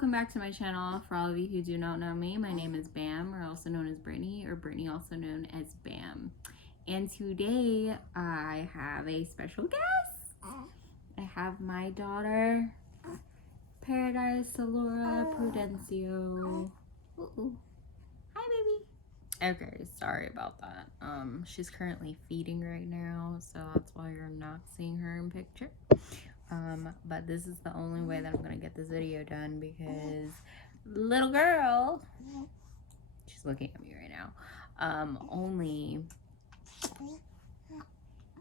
welcome back to my channel. For all of you who do not know me, my name is Bam, or also known as Brittany, or Brittany also known as Bam. And today I have a special guest. I have my daughter, Paradise Alora Prudencio. Ooh. Hi, baby. Okay, sorry about that. She's currently feeding right now, so that's why you're not seeing her in picture. But this is the only way that I'm gonna get this video done because little girl, she's looking at me right now, only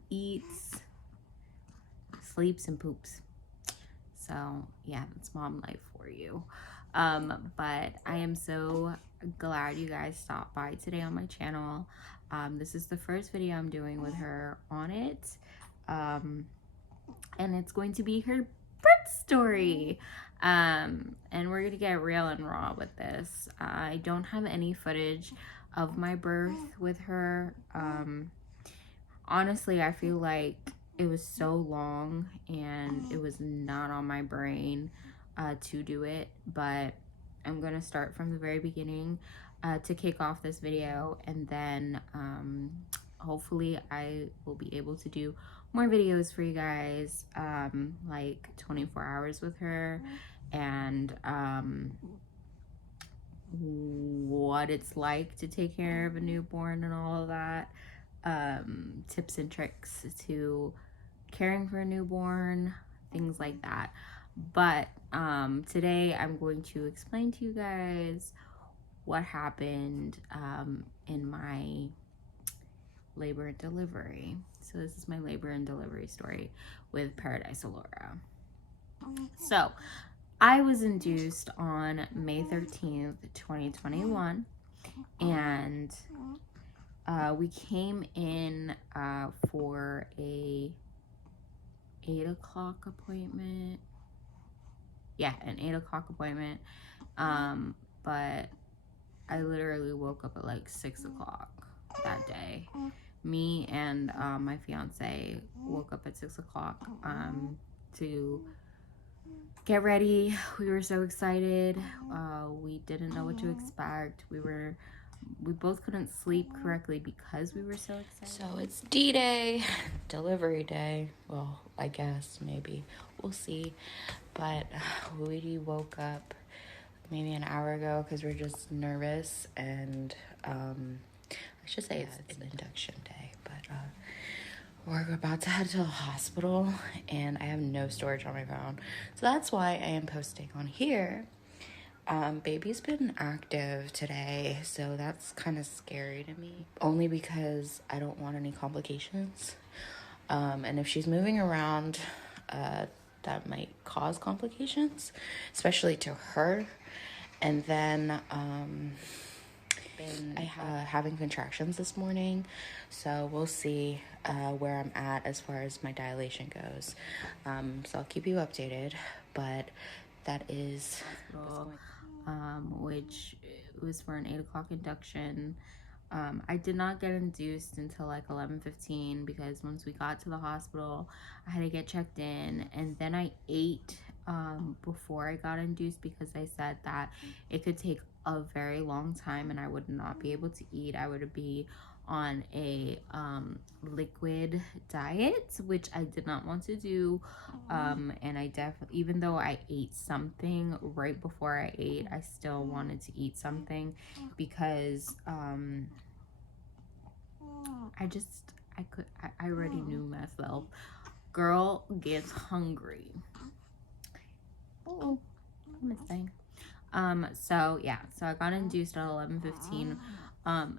eats, sleeps, and poops. So yeah, that's mom life for you. But I am so glad you guys stopped by today on my channel. This is the first video I'm doing with her on it. And it's going to be her birth story. And we're gonna get real and raw with this. I don't have any footage of my birth with her. Honestly, I feel like it was so long and it was not on my brain to do it, but I'm gonna start from the very beginning to kick off this video, and then hopefully I will be able to do more videos for you guys, like 24 hours with her, and what it's like to take care of a newborn and all of that, tips and tricks to caring for a newborn, things like that. But today I'm going to explain to you guys what happened in my labor and delivery. So this is my labor and delivery story with Paradise Alora. So I was induced on May 13th, 2021, and we came in for a 8 o'clock appointment. Yeah, an 8 o'clock appointment. But I literally woke up at like 6 o'clock that day. Me and my fiance woke up at 6 o'clock to get ready. We were so excited. We didn't know what to expect. We both couldn't sleep correctly because we were so excited. So it's D-Day, delivery day. Well, I guess, maybe. We'll see. But we woke up maybe an hour ago because we're just nervous, and I should say it's an induction day, but we're about to head to the hospital, and I have no storage on my phone, so that's why I am posting on here. Baby's been active today, so that's kind of scary to me, only because I don't want any complications, and if she's moving around, that might cause complications, especially to her. And then I having contractions this morning, so we'll see where I'm at as far as my dilation goes. So I'll keep you updated, but that is which was for an 8 o'clock induction. I did not get induced until like 11:15 because once we got to the hospital, I had to get checked in, and then I ate before I got induced because I said that it could take a very long time and I would not be able to eat. I would be on a liquid diet, which I did not want to do, and I definitely, even though I ate something right before I ate, I still wanted to eat something because I already knew myself. Girl gets hungry. Oh, Miss Thing. So yeah, so I got induced at 11:15.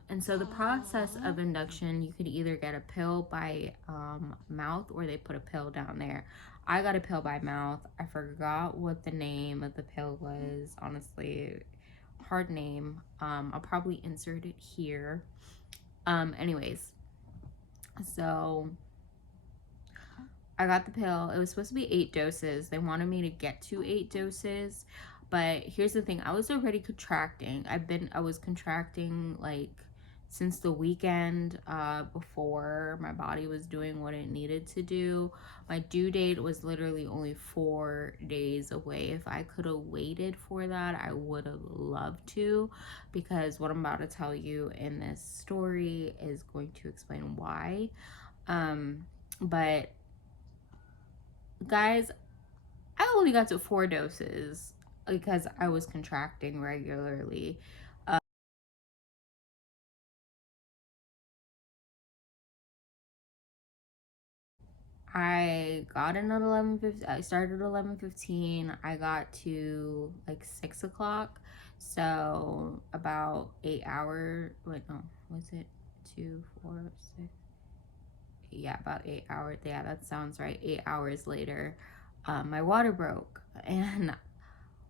And so the process of induction, you could either get a pill by mouth, or they put a pill down there. I got a pill by mouth. I forgot what the name of the pill was, honestly, hard name. I'll probably insert it here. Anyways, so I got the pill. It was supposed to be 8 doses. They wanted me to get to 8 doses. But here's the thing. I was already contracting. I was contracting like since the weekend before my body was doing what it needed to do. My due date was literally only 4 days away. If I could have waited for that, I would have loved to, because what I'm about to tell you in this story is going to explain why. But guys, I only got to 4 doses because I was contracting regularly. I got in at 11:50. I started at 11:15. I got to like 6 o'clock, so about 8 hours. Wait, no, was it 2, 4, 6? Yeah, about 8 hours. Yeah, that sounds right. 8 hours later, my water broke, and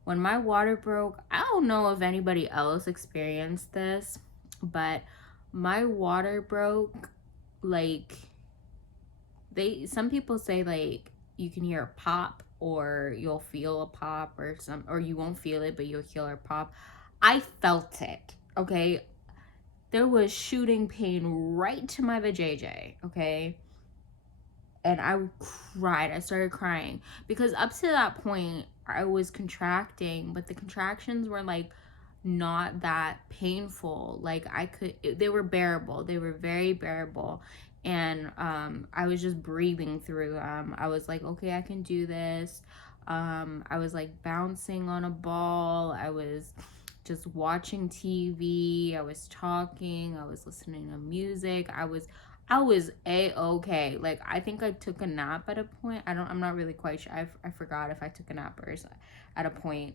when my water broke, I don't know if anybody else experienced this, but my water broke like some people say like you can hear a pop or you'll feel a pop or you won't feel it but you'll hear a pop. I felt it. Okay, there was shooting pain right to my vajayjay. Okay, and I cried. I started crying because up to that point I was contracting, but the contractions were like not that painful. Like they were bearable. They were very bearable. And I was just breathing through them. I was like, okay, I can do this. I was like bouncing on a ball. I was just watching TV. I was talking. I was listening to music. I was a-okay. Like I think I took a nap at a point. I'm not really quite sure. I forgot if I took a nap or at a point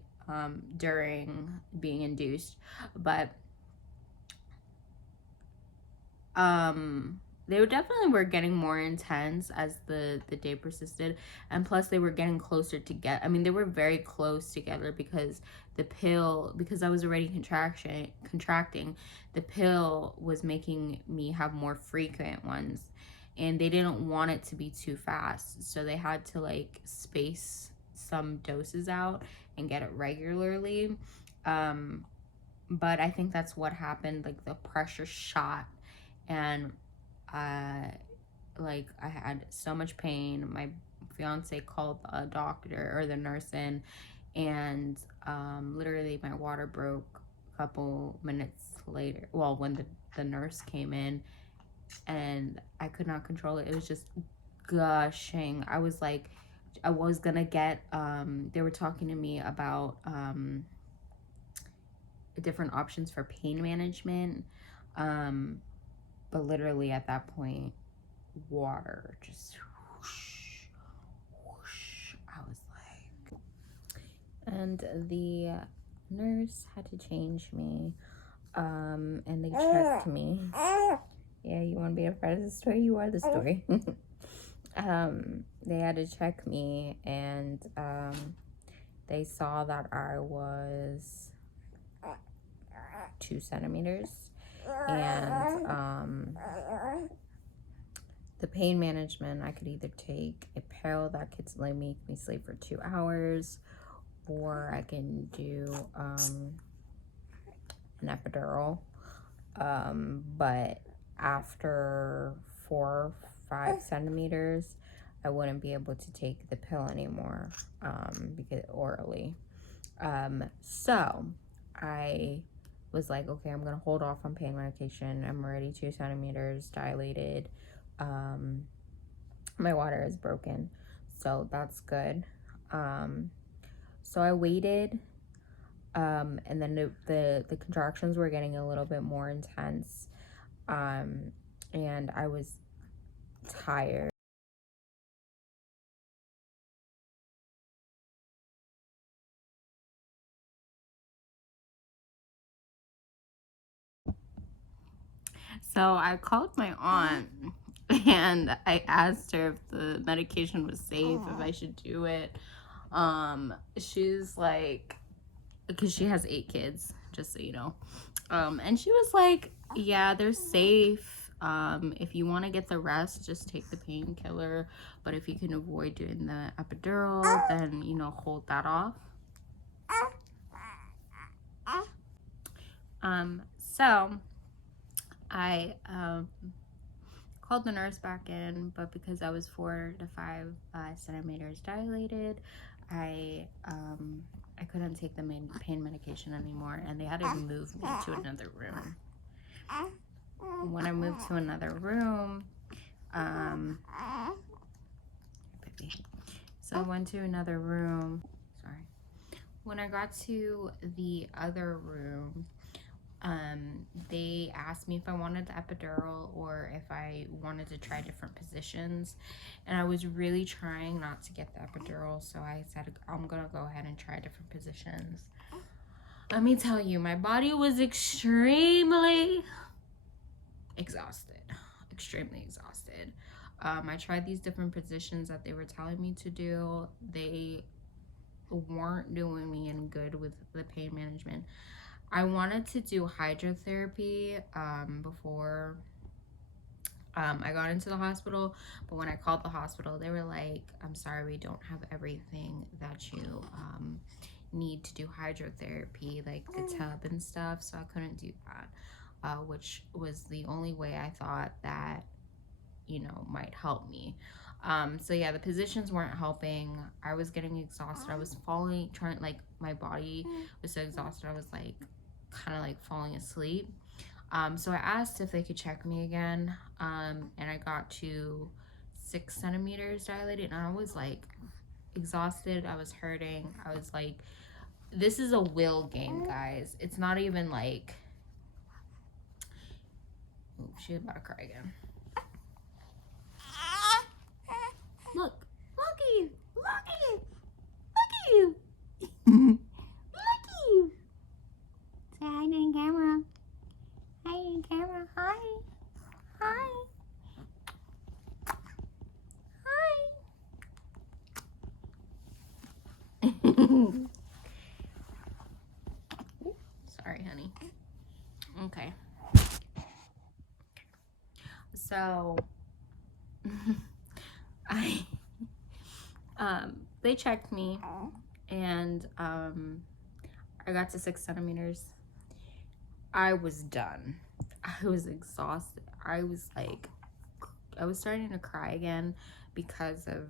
during being induced, but they were getting more intense as the day persisted, and plus they were getting closer together. I mean, they were very close together because because I was already contracting, the pill was making me have more frequent ones, and they didn't want it to be too fast, so they had to like space some doses out and get it regularly. But I think that's what happened. Like the pressure shot, and I I had so much pain. My fiance called a doctor or the nurse in, and literally my water broke a couple minutes later. Well, when the nurse came in, and I could not control it. It was just gushing. I was like, I was gonna get. They were talking to me about different options for pain management. Um, but literally at that point, water just whoosh, whoosh. I was like, and the nurse had to change me. And they checked me. Yeah, you want to be a part of the story? You are the story. They had to check me, and they saw that I was 2 centimeters, and the pain management, I could either take a pill that could make me sleep for 2 hours, or I can do an epidural. But after 4 or 5 centimeters, I wouldn't be able to take the pill anymore, because orally. So I was like, okay, I'm gonna hold off on pain medication. I'm already 2 centimeters dilated. My water is broken, so that's good. So I waited, and then the contractions were getting a little bit more intense, and I was tired. So I called my aunt and I asked her if the medication was safe, if I should do it. She's like, because she has 8 kids, just so you know. And she was like, yeah, they're safe. If you want to get the rest, just take the painkiller. But if you can avoid doing the epidural, then, hold that off. So I called the nurse back in, but because I was 4 to 5 centimeters dilated, I couldn't take the pain medication anymore, and they had to move me to another room. When I moved to another room, so I went to another room. Sorry. When I got to the other room, they asked me if I wanted the epidural or if I wanted to try different positions, and I was really trying not to get the epidural, so I said I'm gonna go ahead and try different positions. Let me tell you, my body was extremely exhausted. I tried these different positions that they were telling me to do. They weren't doing me any good with the pain management. I wanted to do hydrotherapy before I got into the hospital, but when I called the hospital, they were like, I'm sorry, we don't have everything that you need to do hydrotherapy, like the tub and stuff, so I couldn't do that, which was the only way I thought that, might help me. So yeah, the positions weren't helping. I was getting exhausted. I was falling, like, my body was so exhausted, I was like, kind of like falling asleep. So I asked if they could check me again, and I got to 6 centimeters dilated, and I was like exhausted. I was hurting. I was like, this is a will game, guys. It's not even like, oh, she's about to cry again. Look, look at you, look at you, look at you, look at you. Say hi to the camera. Hi to the camera. Hi. Hi. Hi. Sorry, honey. Okay. So, I they checked me, and I got to 6 centimeters. I was done. I was exhausted. I was starting to cry again because of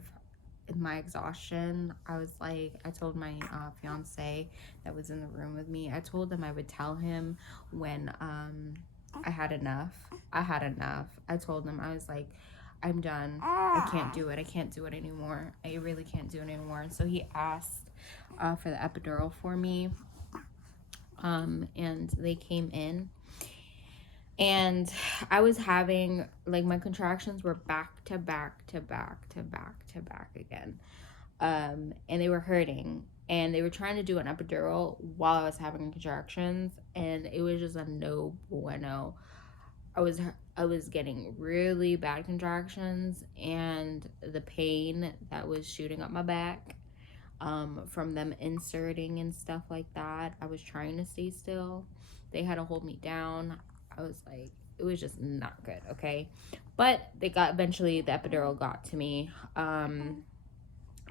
my exhaustion. I was like, I told my fiance that was in the room with me, I told him I would tell him when I had enough. I told him, I was like, I'm done. I can't do it. I can't do it anymore. I really can't do it anymore. And so he asked for the epidural for me, and they came in, and I was having, like, my contractions were back to back to back to back to back again, and they were hurting, and they were trying to do an epidural while I was having contractions, and it was just a no bueno. I was getting really bad contractions, and the pain that was shooting up my back from them inserting and stuff like that. I was trying to stay still. They had to hold me down. I was like, it was just not good, okay? But eventually the epidural got to me. And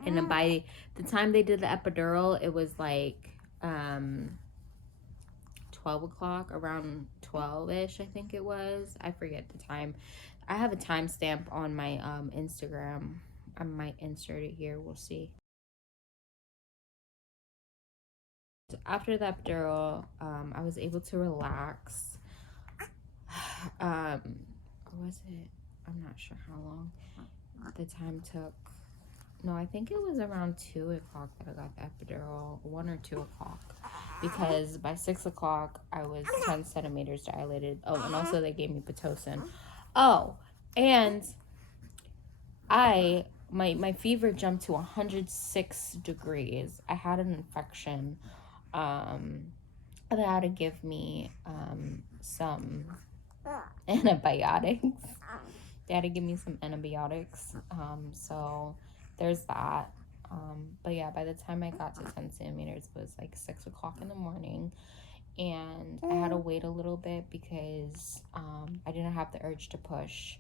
then by the time they did the epidural, it was like 12 o'clock, around 12-ish, I think it was. I forget the time. I have a timestamp on my Instagram. I might insert it here. We'll see. After the epidural, I was able to relax. Was it? I'm not sure how long the time took. No, I think it was around 2 o'clock that I got the epidural, 1 or 2 o'clock. Because by 6 o'clock, I was 10 centimeters dilated. Oh, and also they gave me Pitocin. Oh, and my fever jumped to 106 degrees. I had an infection. They had to give me some antibiotics. They had to give me some antibiotics. So there's that. But yeah, by the time I got to 10 centimeters, it was like 6 o'clock in the morning. And I had to wait a little bit because I didn't have the urge to push.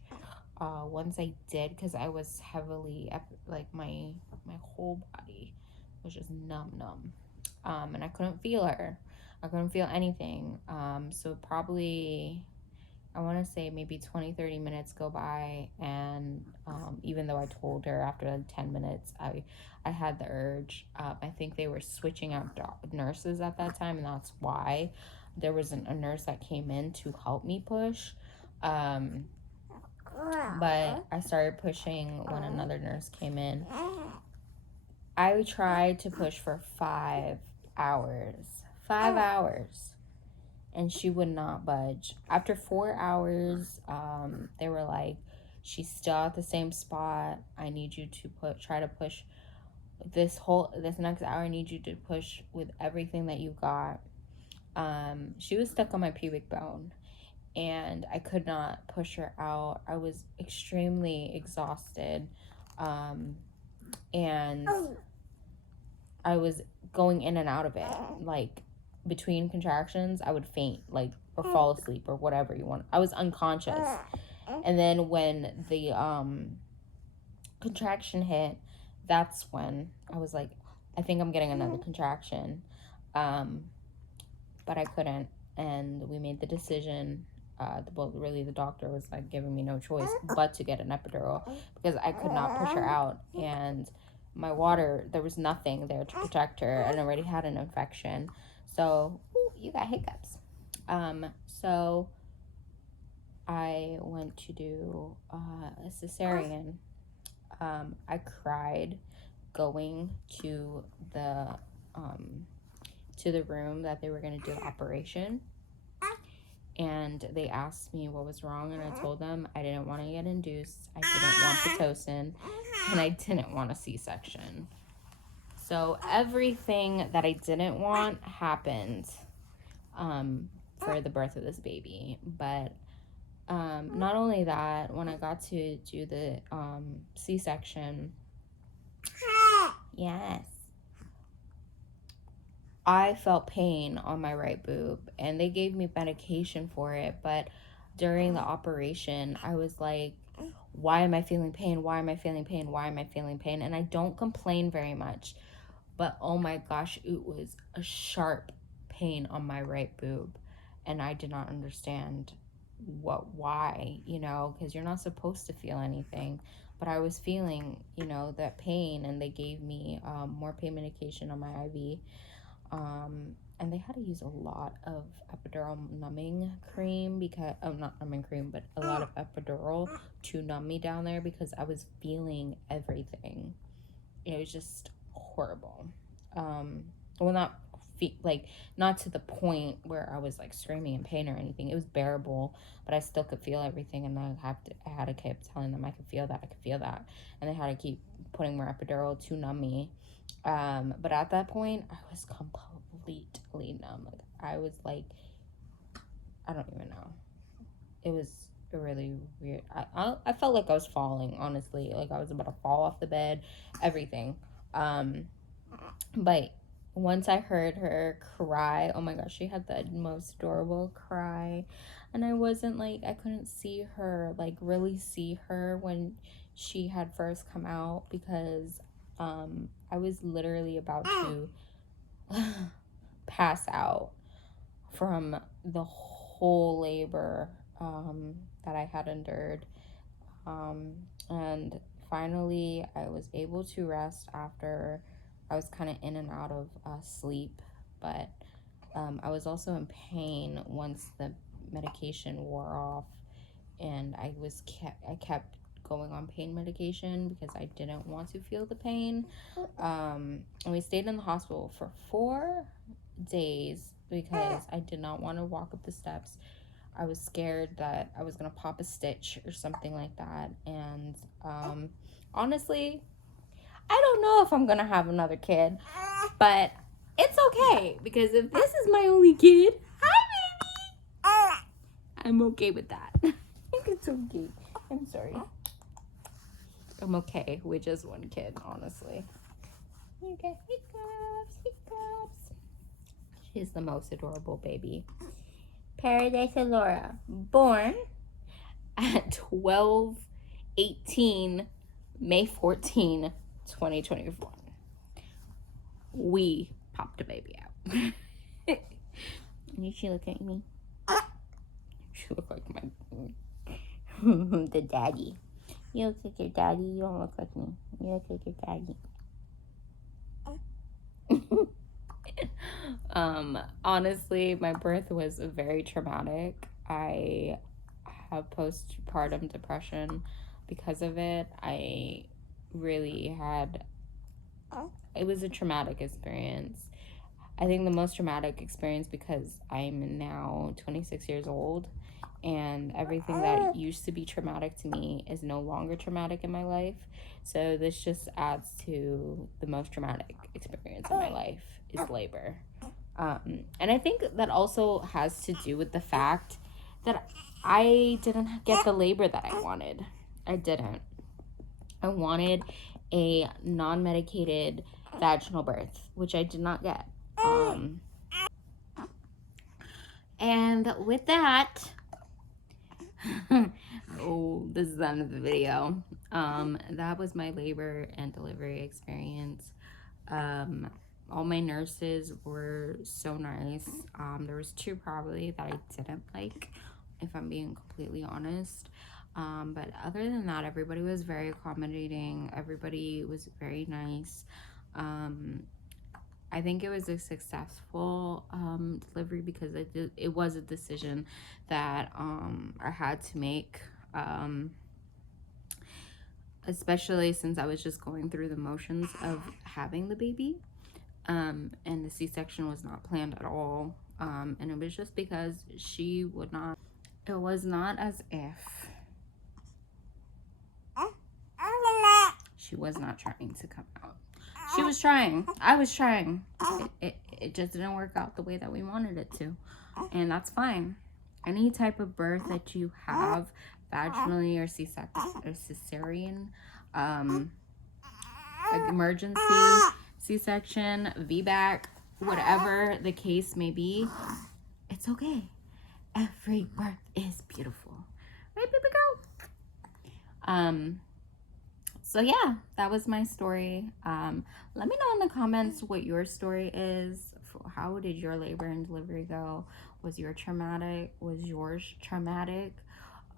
Once I did, because I was heavily, like, my whole body was just numb. And I couldn't feel her. I couldn't feel anything. So probably I want to say maybe 20-30 minutes go by, and even though I told her after like 10 minutes, I had the urge. I think they were switching out nurses at that time, and that's why there was a nurse that came in to help me push. Um, but I started pushing when another nurse came in. I tried to push for 5 hours. 5 hours. And she would not budge. After 4 hours, they were like, she's still at the same spot. I need you to try to push this next hour. I need you to push with everything that you got. She was stuck on my pubic bone, and I could not push her out. I was extremely exhausted, and I was going in and out of it. Like, between contractions, I would faint, like, or fall asleep, or whatever you want. I was unconscious. And then when the contraction hit, that's when I was like, I think I'm getting another contraction. But I couldn't. And we made the decision. The doctor was like giving me no choice but to get an epidural, because I could not push her out. And my water, there was nothing there to protect her, and already had an infection. So, you got hiccups. So I went to do a cesarean. I cried going to the room that they were going to do the operation. And they asked me what was wrong, and I told them I didn't want to get induced, I didn't want Pitocin, and I didn't want a C-section. So everything that I didn't want happened for the birth of this baby. But not only that, when I got to do the C-section, yes, I felt pain on my right boob, and they gave me medication for it. But during the operation, I was like, why am I feeling pain? Why am I feeling pain? Why am I feeling pain? And I don't complain very much, but oh my gosh, it was a sharp pain on my right boob, and I did not understand why, because you're not supposed to feel anything. But I was feeling, that pain, and they gave me more pain medication on my IV. And they had to use a lot of epidural numbing cream, because not numbing cream, but a lot of epidural to numb me down there, because I was feeling everything. It was just horrible. Well, not to the point where I was like screaming in pain or anything. It was bearable, but I still could feel everything, and I had to keep telling them I could feel that, and they had to keep putting more epidural to numb me. But at that point, I was completely numb. Like, I was like, I don't even know. It was really weird. I felt like I was falling, honestly. Like, I was about to fall off the bed, everything. But once I heard her cry, oh my gosh, she had the most adorable cry. And I wasn't like, I couldn't see her, like really see her when she had first come out, because I was literally about to pass out from the whole labor that I had endured. And finally, I was able to rest after I was kind of in and out of sleep. But I was also in pain once the medication wore off, and I kept going on pain medication because I didn't want to feel the pain. And we stayed in the hospital for 4 days because I did not want to walk up the steps. I was scared that I was going to pop a stitch or something like that. And honestly, I don't know if I'm going to have another kid, but it's okay, because if this is my only kid, hi, baby, I'm okay with that. It's okay. I'm sorry. I'm okay with just one kid, honestly. You get hiccups. She's the most adorable baby. Paradise Allura, born at 12/18, May 14, 2024. We popped a baby out. And she look at me. You look like my the daddy. You look like your daddy. You don't look like me. You look like your daddy. Honestly, my birth was very traumatic. I have postpartum depression because of it. I really had, it was a traumatic experience. I think the most traumatic experience because I'm now 26 years old, and everything that used to be traumatic to me is no longer traumatic in my life. So this just adds to the most traumatic experience in my life is labor. And I think that also has to do with the fact that I didn't get the labor that I wanted. I didn't. I wanted a non-medicated vaginal birth, which I did not get. And with that, oh, this is the end of the video. That was my labor and delivery experience. All my nurses were so nice. There was 2 probably that I didn't like, if I'm being completely honest. But other than that, everybody was very accommodating. Everybody was very nice. I think it was a successful delivery because it was a decision that I had to make, especially since I was just going through the motions of having the baby. And the C-section was not planned at all. And it was just because she would not, it was not as if she was not trying to come out. She was trying. I was trying. It just didn't work out the way that we wanted it to. And that's fine. Any type of birth that you have, vaginally or cesarean, like emergency, C-section, VBAC, whatever the case may be, it's okay. Every birth is beautiful. Right, baby girl? So yeah, that was my story. Let me know in the comments what your story is. How did your labor and delivery go? Was yours traumatic?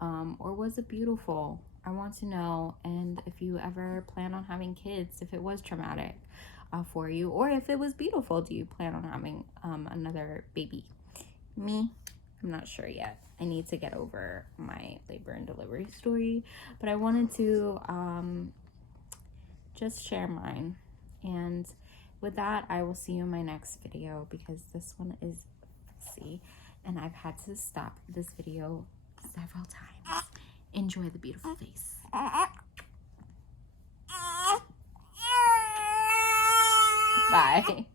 Or was it beautiful? I want to know. And if you ever plan on having kids, if it was traumatic for you, or if it was beautiful, do you plan on having another baby? Me, I'm not sure yet. I need to get over my labor and delivery story, but I wanted to just share mine. And with that, I will see you in my next video because this one is fussy and I've had to stop this video several times. Enjoy the beautiful face. Bye.